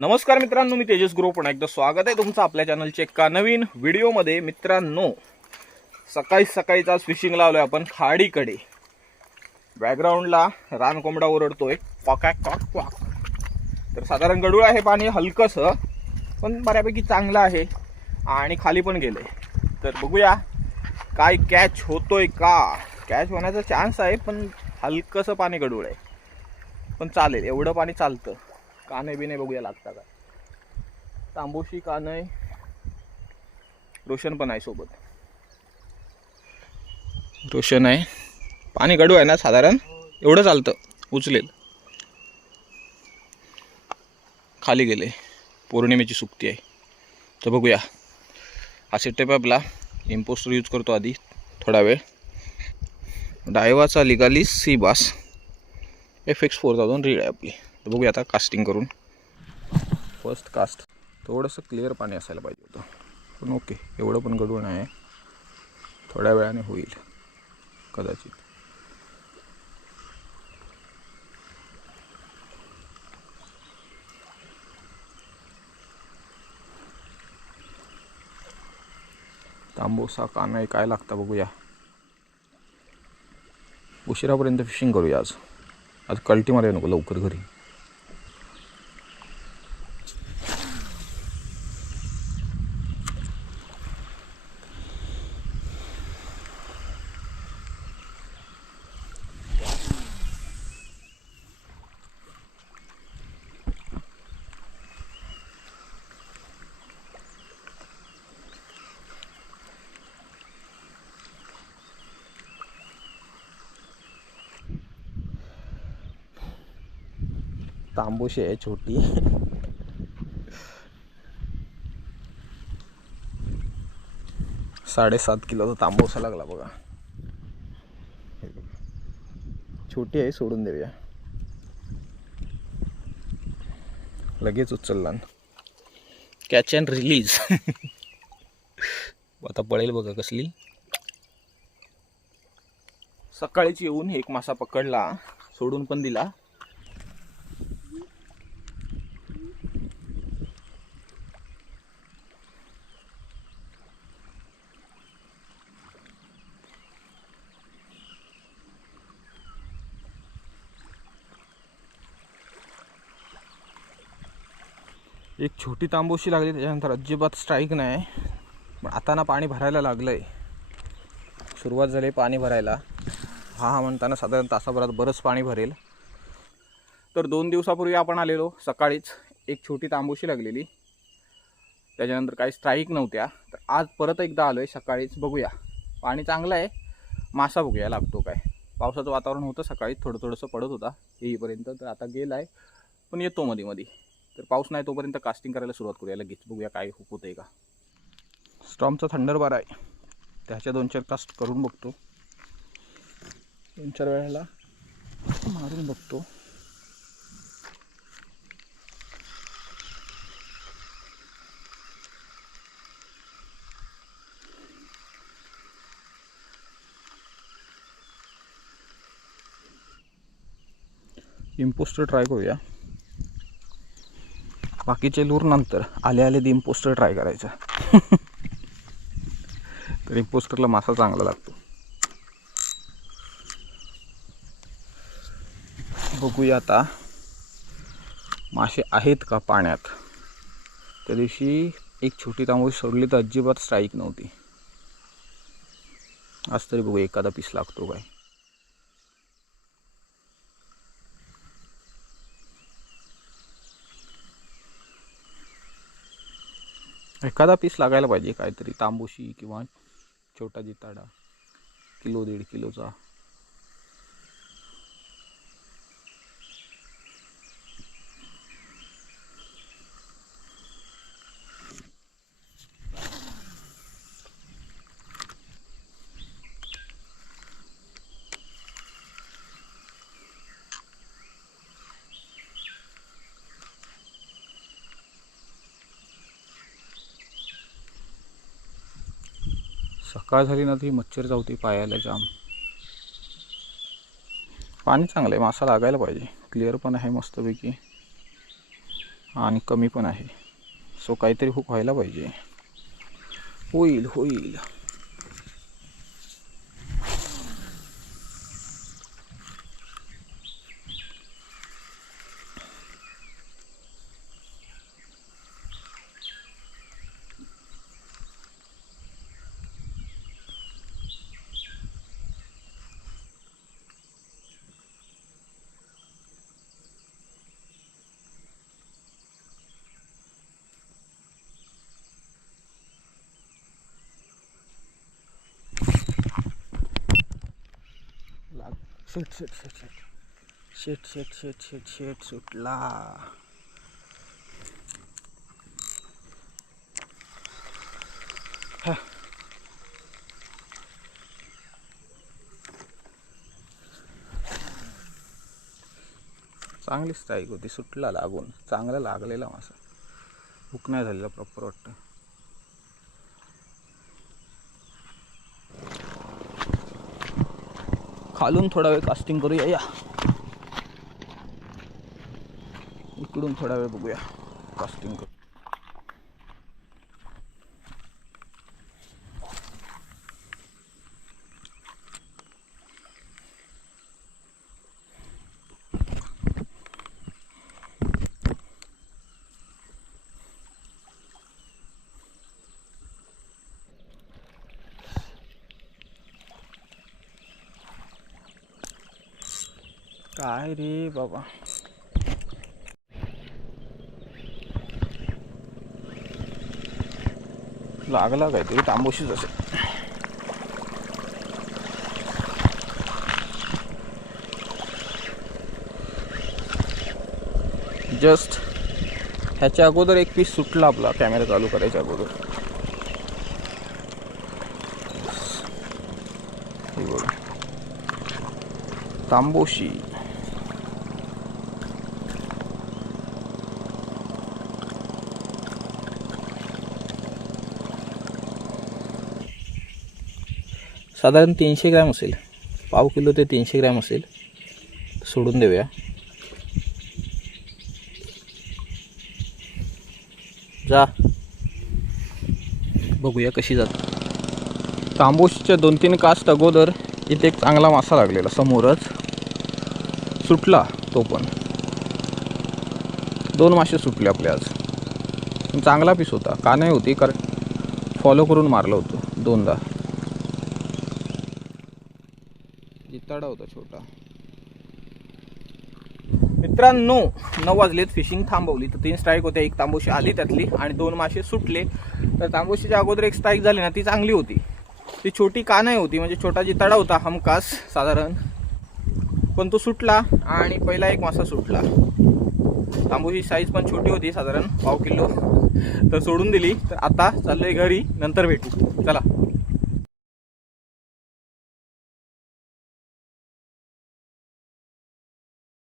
नमस्कार मित्रांनो, मी तेजस गुरु पुन्हा एकदा स्वागत आहे तुमचं आपल्या चॅनलच्या एका नवीन व्हिडिओमध्ये। मित्रांनो, सकाळीच आज फिशिंग लावलोय आपण खाडीकडे। बॅकग्राऊंडला रानकोंबडा ओरडतोय क्वाक क्वाक क्वाक। तर साधारण गडूळ आहे, पाणी हलकंसं पण बऱ्यापैकी चांगलं आहे आणि खाली पण गेलंय। तर बघूया काय कॅच होतोय का। कॅच होण्याचा चान्स आहे पण हलकंसं पाणी गडूळ आहे, पण चालेल, एवढं पाणी चालतं। काने बिने बघूया लागता का। तांबोशी कानय, रोशन पण आहे सोबत। रोशन आहे, पाणी गडू आहे ना, साधारण एवढं चालतं, उचलेल। खाली गेले, पौर्णिमेची सुट्टी आहे। तर बघूया, हा सेटअप आपला इम्पोस्टर यूज करतो आधी थोडा वेळ। डायवाचा लिगाली सी बास FX 4000 रीड आहे आपली। तर बघूया आता कास्टिंग करून। फर्स्ट कास्ट थोडंसं क्लिअर पाणी असायला पाहिजे होतं, पण ओके, एवढं पण गडूळ नाही आहे, थोड्या वेळाने होईल कदाचित। तांबोसा कानाई काय लागतं बघूया। उशिरापर्यंत फिशिंग करूया आज कल्टी मारूया नको लवकर घरी। तांबोशी आहे छोटी। 7.5 किलोचा तांबोसा लागला बघा। छोटी आहे, सोडून देऊया। लगेच उचलला, कॅच अँड रिलीज। आता पळेल बघा कसली। सकाळीच येऊन एक मासा पकडला, सोडून पण दिला। एक छोटी तांबोशी लागली, त्याच्यानंतर अजिबात स्ट्राईक नाही। पण आता ना पाणी भरायला लागलंय, सुरुवात झाली पाणी भरायला। हा म्हणताना साधारण तासाभरात बरंच पाणी भरेल। तर 2 दिवसापूर्वी आपण आलेलो, सकाळीच एक छोटी तांबोशी लागलेली, त्याच्यानंतर काही स्ट्राईक नव्हत्या। तर आज परत एकदा आलोय सकाळीच, बघूया पाणी चांगलं आहे, मासा बघूया लागतो काय। पावसाचं वातावरण होतं, सकाळी थोडंसं पडत होता येईपर्यंत, तर आता गेलाय पण येतो मध्ये मध्ये। तर पाऊस नाही तोपर्यंत कास्टिंग करायला सुरुवात करूया लगेच, बघूया काय होतंय का। स्टॉर्मचा थंडरबार आहे, त्याच्या 2-4 कास्ट करून बघतो, 2-4 वेळेला मारून बघतो। इम्पोस्टर ट्राय करूया, बाकीचे लूर नंतर आले दी इम्पोस्टर ट्राय करायचा। तर इम्पोस्टरला मासा चांगला लागतो। बघूया आता मासे आहेत का पाण्यात। त्या दिवशी एक छोटी तांबोशी सोडली तर अजिबात स्ट्राईक नव्हती। आज तरी बघू एखादा पीस लागतो काय। एखादा पीस लागायला पाहिजे, काहीतरी तांबोशी किंवा छोटा जिताडा, 1-1.5 किलोचा। सकाळ झाली ना ती मच्छर चावती पायाला जाम। पाणी चांगलं आहे, मासा लागायला पाहिजे, क्लिअर पण आहे मस्तपैकी। आणि कमी पण आहे. सो काहीतरी हुक व्हायला पाहिजे. होईल होईल. शेट शेट शेट शेट शेट शेट शेट शेट शेट सुटला. चांगली स्ट्राईक होती. सुटला लागून. चांगला लागलेला मासा. हुक नाही झालेला प्रॉपर वाटतं. खालून थोडा वेळ कास्टिंग करूया. या इकडून थोडा वेळ बघूया कास्टिंग करू. काय रे बाबा. लागला काहीतरी. तांबोशीच असेल. जस्ट ह्याच्या अगोदर एक पीस सुटला आपला कॅमेरा चालू करायच्या अगोदर. हे बघा तांबोशी. साधारण 300 ग्रॅम असेल. पाव किलो ते 300 ग्रॅम असेल. सोडून देऊया. जा बघूया कशी जात. तांबोशीच्या 2-3 कास्ट अगोदर इथे एक चांगला मासा लागलेला समोरच. सुटला तो पण. 2 मासे सुटले आपले आज. चांगला पीस होता. का नाही होती कारण फॉलो करून मारलं होतं 2दा. जिताडा होता छोटा. मित्रांनो 9 वाजलेत. फिशिंग थांबवली तर 3 स्ट्राईक होत्या. 1 तांबोशी आली त्यातली आणि 2 मासे सुटले. तर तांबोशीच्या अगोदर एक स्ट्राईक झाली ना ती चांगली होती. ती छोटी का नाही होती म्हणजे छोटा जिताडा होता हमखास साधारण. पण तो सुटला आणि पहिला एक मासा सुटला. तांबोशी साईज पण छोटी होती साधारण पाव किलो. तर सोडून दिली. तर आता चाललोय घरी. नंतर भेटू. चला.